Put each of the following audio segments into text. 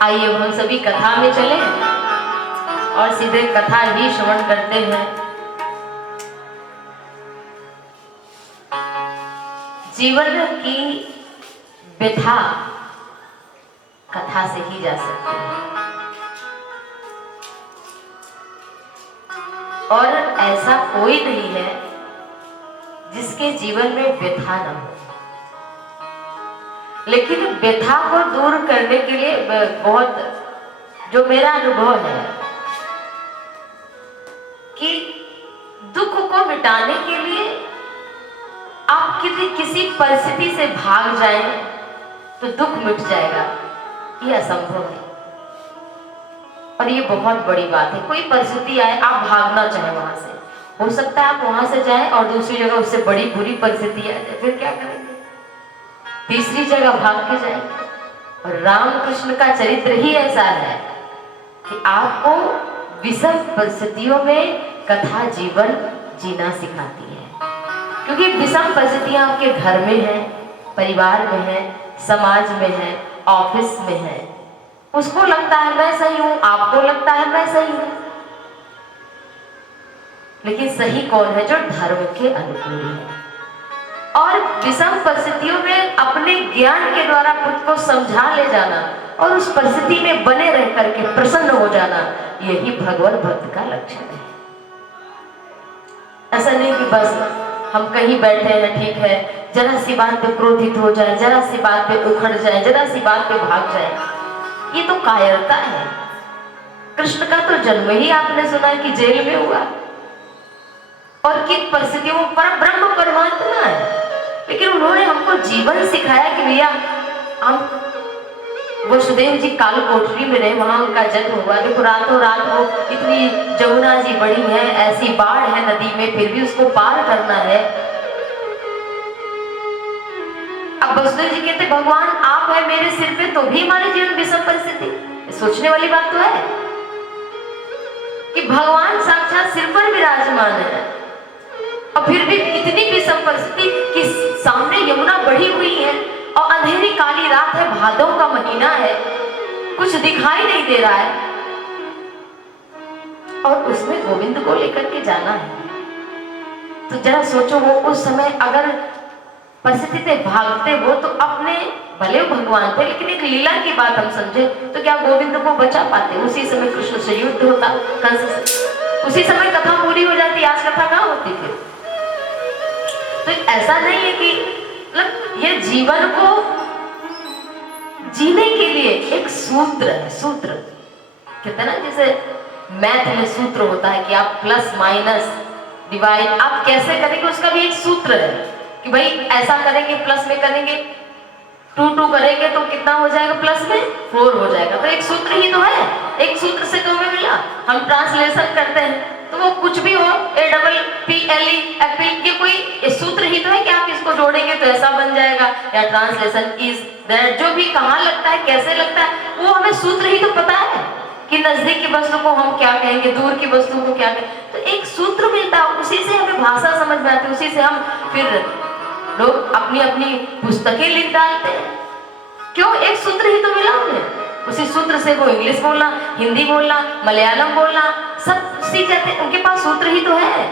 आइए हम सभी कथा में चले और सीधे कथा ही श्रवण करते हैं। जीवन की व्यथा कथा से ही जा सकती है और ऐसा कोई नहीं है जिसके जीवन में व्यथा न हो। लेकिन व्यथा को दूर करने के लिए बहुत जो मेरा अनुभव है कि दुख को मिटाने के लिए आप किसी परिस्थिति से भाग जाएं तो दुख मिट जाएगा, ये असंभव है। और ये बहुत बड़ी बात है। कोई परिस्थिति आए, आप भागना चाहे वहां से, हो सकता है आप वहां से जाएं और दूसरी जगह उससे बड़ी बुरी परिस्थिति आ जाए, फिर क्या करेंगे? तीसरी जगह भाग के जाएंगे। और रामकृष्ण का चरित्र ही ऐसा है कि आपको विषम परिस्थितियों में कथा जीवन जीना सिखाती है। क्योंकि विषम परिस्थितियां आपके घर में है, परिवार में है, समाज में है, ऑफिस में है। उसको लगता है मैं सही हूं, आपको लगता है मैं सही हूं, लेकिन सही कौन है? जो धर्म के अनुकूल है। और विषम परिस्थितियों में अपने ज्ञान के द्वारा खुद को समझा ले जाना और उस परिस्थिति में बने रह करके प्रसन्न हो जाना, यही भगवत भक्त का लक्षण है। ऐसा नहीं कि बस हम कहीं बैठे हैं, ठीक है, जरा सी बात पे क्रोधित हो जाए, जरा सी बात पे उखड़ जाए, जरा सी बात पे भाग जाए, ये तो कायरता है। कृष्ण का तो जन्म ही आपने सुना कि जेल में हुआ और किन परिस्थितियों में पर ब्रह्म परमात्मा है, लेकिन उन्होंने हमको जीवन सिखाया कि भैया हम वसुदेव जी काल कोठरी में रहे, वहां उनका जन्म हुआ। देखो रातों रात वो इतनी जमुना जी बड़ी है, ऐसी बाढ़ है नदी में, फिर भी उसको पार करना है। अब वसुदेव जी कहते भगवान आप है मेरे सिर पे तो भी हमारे जीवन विषम परिस्थिति। सोचने वाली बात तो है कि भगवान साक्षात सिर पर विराजमान है और फिर भी इतनी विषम परिस्थिति कि सामने यमुना बढ़ी हुई है और अंधेरी काली रात है, भादों का महीना है, कुछ दिखाई नहीं दे रहा है और उसमें गोविंद को लेकर के जाना है। तो जरा सोचो, वो उस समय अगर परिस्थिति से भागते हो तो अपने भले भगवान थे, लेकिन एक लीला की बात हम समझे तो क्या गोविंद को बचा पाते? उसी समय कृष्ण से युद्ध होता कंस से, उसी समय कथा पूरी हो जाती। आज कथा कहाँ होती फिर? तो ऐसा नहीं है कि मतलब ये जीवन को जीने के लिए एक सूत्र है। सूत्र कहते हैं ना, जैसे मैथ में सूत्र होता है कि आप प्लस माइनस डिवाइड आप कैसे करेंगे, उसका भी एक सूत्र है कि भाई ऐसा करेंगे, प्लस में करेंगे, 2 करेंगे तो कितना हो जाएगा? प्लस में 4 हो जाएगा। तो एक सूत्र ही तो है, एक सूत्र से तो हमें मिला। हम ट्रांसलेशन करते हैं तो वो कुछ भी हो, APPLE एप्पल के कोई सूत्र ही तो है कि आप इसको जोड़ेंगे तो ऐसा बन जाएगा, या ट्रांसलेशन इज दैट, जो भी कहाँ लगता है, कैसे लगता है, वो हमें सूत्र ही तो पता है कि नजदीक की वस्तु को हम क्या कहेंगे, दूर की वस्तु को क्या कहेंगे। तो एक सूत्र मिलता है, उसी से हमें भाषा समझ में आती है, उसी से हम फिर लोग अपनी अपनी पुस्तकें लिख डालते हैं। क्यों? एक सूत्र ही तो मिला उन्हें। उसी सूत्र से वो इंग्लिश बोलना, हिंदी बोलना, मलयालम बोलना सब सीख जाते हैं, उनके पास सूत्र ही तो है।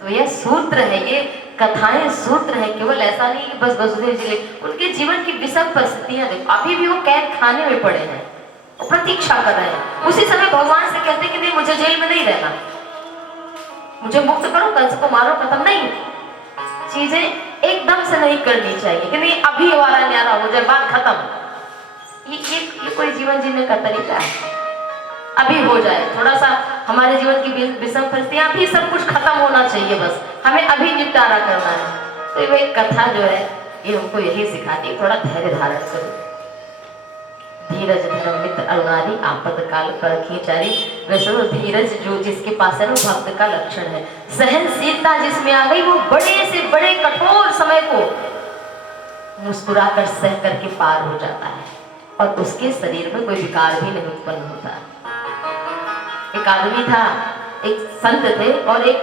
तो यह सूत्र है, ये कथाएं सूत्र है। केवल ऐसा नहीं कि बस वसुदेव जी उनके जीवन की विषम परिस्थितियां देखो, अभी भी वो कैद खाने में पड़े हैं, प्रतीक्षा कर रहे हैं। उसी समय भगवान से कहते कि नहीं, मुझे जेल में नहीं रहना, मुझे मुक्त करो, कंस को मारो, खत्म नहीं। चीजें एकदम से नहीं करनी चाहिए कि नहीं अभी हमारा न्यारा हो जाए, बात खत्म। ये कोई जीवन जीने का तरीका है? अभी हो जाए, थोड़ा सा हमारे जीवन की विषम परिस्थितियां, अभी सब कुछ खत्म होना चाहिए, बस हमें अभी निपटारा करना है। तो ये कथा जो है ये हमको यही सिखाती है, थोड़ा धैर्य धारण करो। धीरज धर्म मित्र अरुणारी आपद काल परखी चारी। वैसे तो धीरज जो जिसके पास है वो भक्त का लक्षण है। सहनशीलता जिसमें आ गई वो बड़े से बड़े कठोर समय को मुस्कुराकर सह करके पार हो जाता है और उसके शरीर में कोई विकार भी नहीं उत्पन्न होता। एक आदमी था, एक संत थे और एक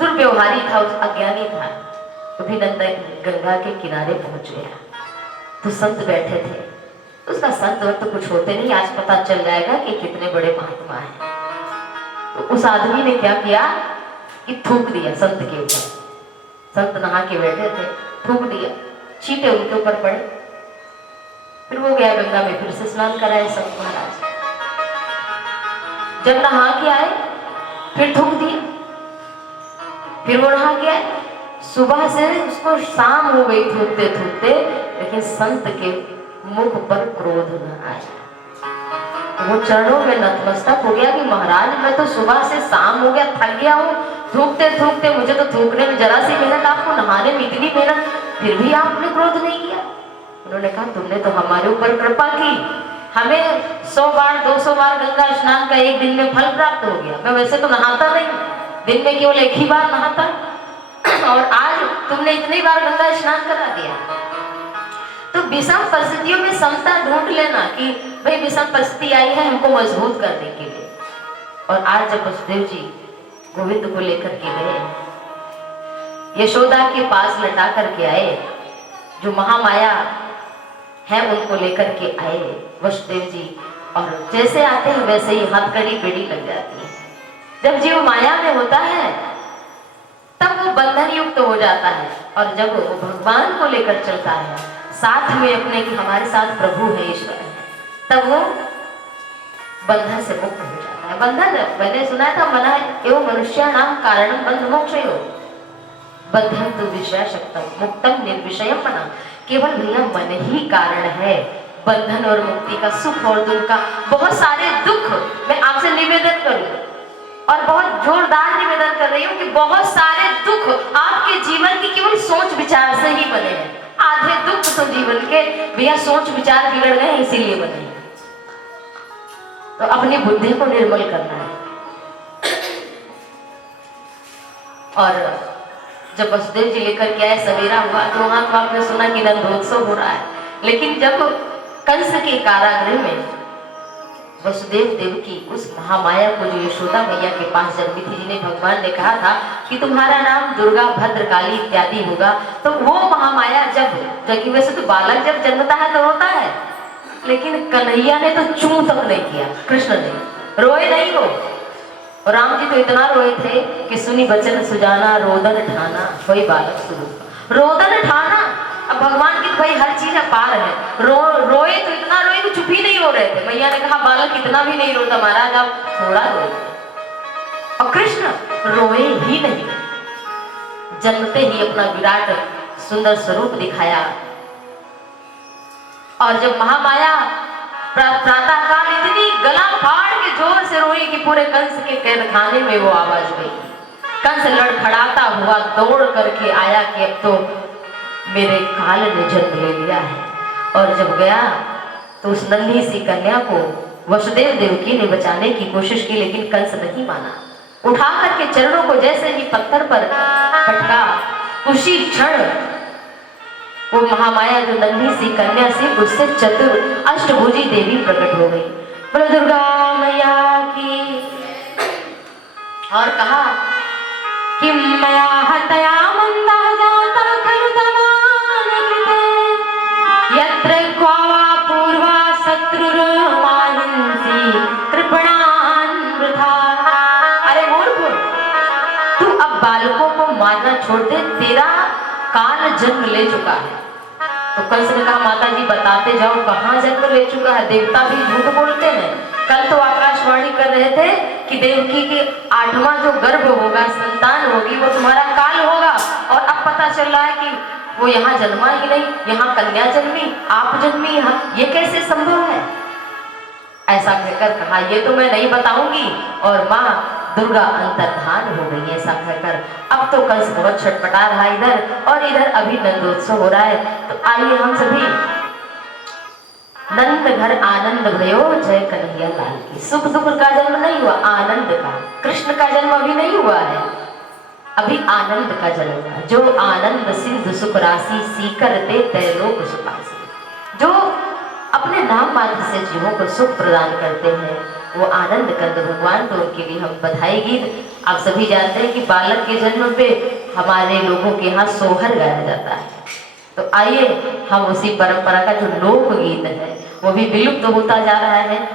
दुर्व्यवहारी था, अज्ञानी था। कभी नंदा गंगा के किनारे पहुंच गया तो संत बैठे थे, उसका संत वक्त कुछ होते नहीं, आज पता चल जाएगा कि कितने बड़े महात्मा हैं। तो उस आदमी ने क्या किया कि थूक दिया संत के ऊपर। संत नहा के बैठे थे, थूक दिया, छींटे उनके ऊपर पड़े। फिर वो गया गंगा में, फिर से स्नान कराए संत महाराज। जब नहा के आए फिर थूक दिया, फिर वो नहा के आए। सुबह से उसको शाम हो गई थूकते थूकते, लेकिन संत के मुख पर क्रोध न आया। वो चरणों में नतमस्तक हो गया कि महाराज मैं तो सुबह से शाम हो गया, थक गया हूँ, थूकते थूकते, मुझे तो थूकने में जरा सी मेहनत, आपको नहाने में इतनी मेहनत, फिर भी आपने क्रोध नहीं किया। उन्होंने कहा तुमने तो हमारे ऊपर कृपा की, हमें 100 बार 200 बार गंगा स्नान का एक दिन में फल प्राप्त हो गया। मैं वैसे तो नहाता नहीं, दिन में केवल एक ही बार नहाता, और आज तुमने इतनी बार गंगा स्नान करा दिया। तो विषम परिस्थितियों में समता ढूंढ लेना कि भाई विषम परिस्थिति आई है हमको मजबूत करने के लिए। और आज जब वसुदेव जी गोविंद को लेकर के गए, यशोदा के पास लटा करके आए, जो महामाया है उनको लेकर के आए वसुदेव जी, और जैसे आते हैं वैसे ही हथकड़ी बेड़ी लग जाती है। जब जीव माया में होता है तब वो बंधन युक्त हो जाता है, और जब वो भगवान को लेकर चलता है साथ में अपने कि हमारे साथ प्रभु है, ईश्वर है, तब वो बंधन से मुक्त हो जाता है। बंधन मैंने सुना था, मना एवं मनुष्याणाम कारणम बंध मोक्षयो बंधन तो विषय शक्तम मुक्तम निर्विषयम मना। केवल भैया मन ही कारण है बंधन और मुक्ति का, सुख और दुख का। बहुत सारे दुख, मैं आपसे निवेदन करूं और बहुत जोरदार निवेदन कर रही हूँ कि बहुत सारे दुख आपके जीवन की केवल सोच विचार से ही बने हैं। आधे दुख तो जीवन के भैया सोच विचार बिगड़ गए हैं, इसीलिए बने हैं। तो अपनी बुद्धि को निर्मल करना है। और जब वसुदेव जी लेकर के आए, सवेरा हुआ तो वहां तो आपने सुना कि नंदोत्सव हो रहा है। लेकिन जब कंस के कारागृह में वसुदेव देवकी उस महामाया को जो यशोदा मैया के पास जन्मी थी, जिन्हें भगवान ने कहा था कि तुम्हारा नाम दुर्गा भद्र काली इत्यादि होगा, तो वो महामाया जब वैसे तो बालक जब जन्मता है तो रोता है, लेकिन कन्हैया ने तो चूं तक नहीं किया, कृष्ण ने रोए नहीं हो। और राम जी तो इतना रोए थे कि सुनी बचन सुजाना रोदन ठाना, कोई बालक सुनो रोदन ठाना। अब भगवान की तो भाई हर चीज अपार है, रोए तो इतना रोए कि चुप ही नहीं हो रहे थे। मैया ने कहा बालक इतना भी नहीं रोता महाराज, आप थोड़ा रोए। और कृष्ण रोए ही नहीं, जन्मते ही अपना विराट सुंदर स्वरूप दिखाया। और जब महामाया प्रातः काल इतनी गला फाड़ के जोर से रोई कि पूरे कंस के कैद खाने में वो आवाज गई। कंस लड़खड़ाता हुआ दौड़ करके आया कि अब तो मेरे काल ने जन्म ले लिया है। और जब गया तो उस नन्ही सी कन्या को वसुदेव देवकी ने बचाने की कोशिश की, लेकिन कंस नहीं माना। उठा करके चरणों को जैसे ही पत्थर पर पटका, उसी क्षण वो महामाया जो नन्ही सी कन्या सी, उससे चतुर अष्टभुजी देवी प्रकट हो गई। बोलो दुर्गा मैया की। और कहा कि मया हतया मंदा जाता खलु तमान कृते यत्र क्वावा पूर्वा शत्रुर्मानंसी कृपणान वृथा। अरे मूर्ख, तू अब बालकों को मारना छोड़ दे, तेरा काल जन्म ले चुका है। तो कंस ने कहा माता जी बताते जाओ कहाँ जन्म ले चुका है, देवता भी झूठ बोलते हैं। कल तो आकाशवाणी कर रहे थे कि देवकी के 8वां जो गर्भ होगा, संतान होगी, वो तुम्हारा काल होगा, और अब पता चल रहा है कि वो यहाँ जन्मा ही नहीं, यहाँ कन्या जन्मी, आप जन्मी यहाँ, ये कैसे संभव है? ऐसा कहकर कहा ये तो मैं नहीं बताऊंगी, और माँ दुर्गा अंतर्धान हो गई। ऐसा कहकर अब तो कंस बहुत छटपटा रहा इधर, और इधर अभी नंदोत्सव हो रहा है। तो आइए हम सभी नंद घर आनंद भयो जय कन्हैया लाल की। सुख दुख का जन्म नहीं हुआ, आनंद का। कृष्ण का जन्म अभी नहीं हुआ है, अभी आनंद का जन्म हुआ। जो आनंद सिंधु सुख राशि सीकर दे त्रैलोक सुखासी। जो अपने नाम मात्र से जीवों को सुख प्रदान करते हैं, वो आनंद कंद भगवान, तो उनके लिए हम बधाई गीत। आप सभी जानते हैं कि बालक के जन्म पे हमारे लोगों के यहाँ सोहर गाया जाता है। तो आइए हम उसी परंपरा का जो लोक गीत है वो भी विलुप्त होता जा रहा है।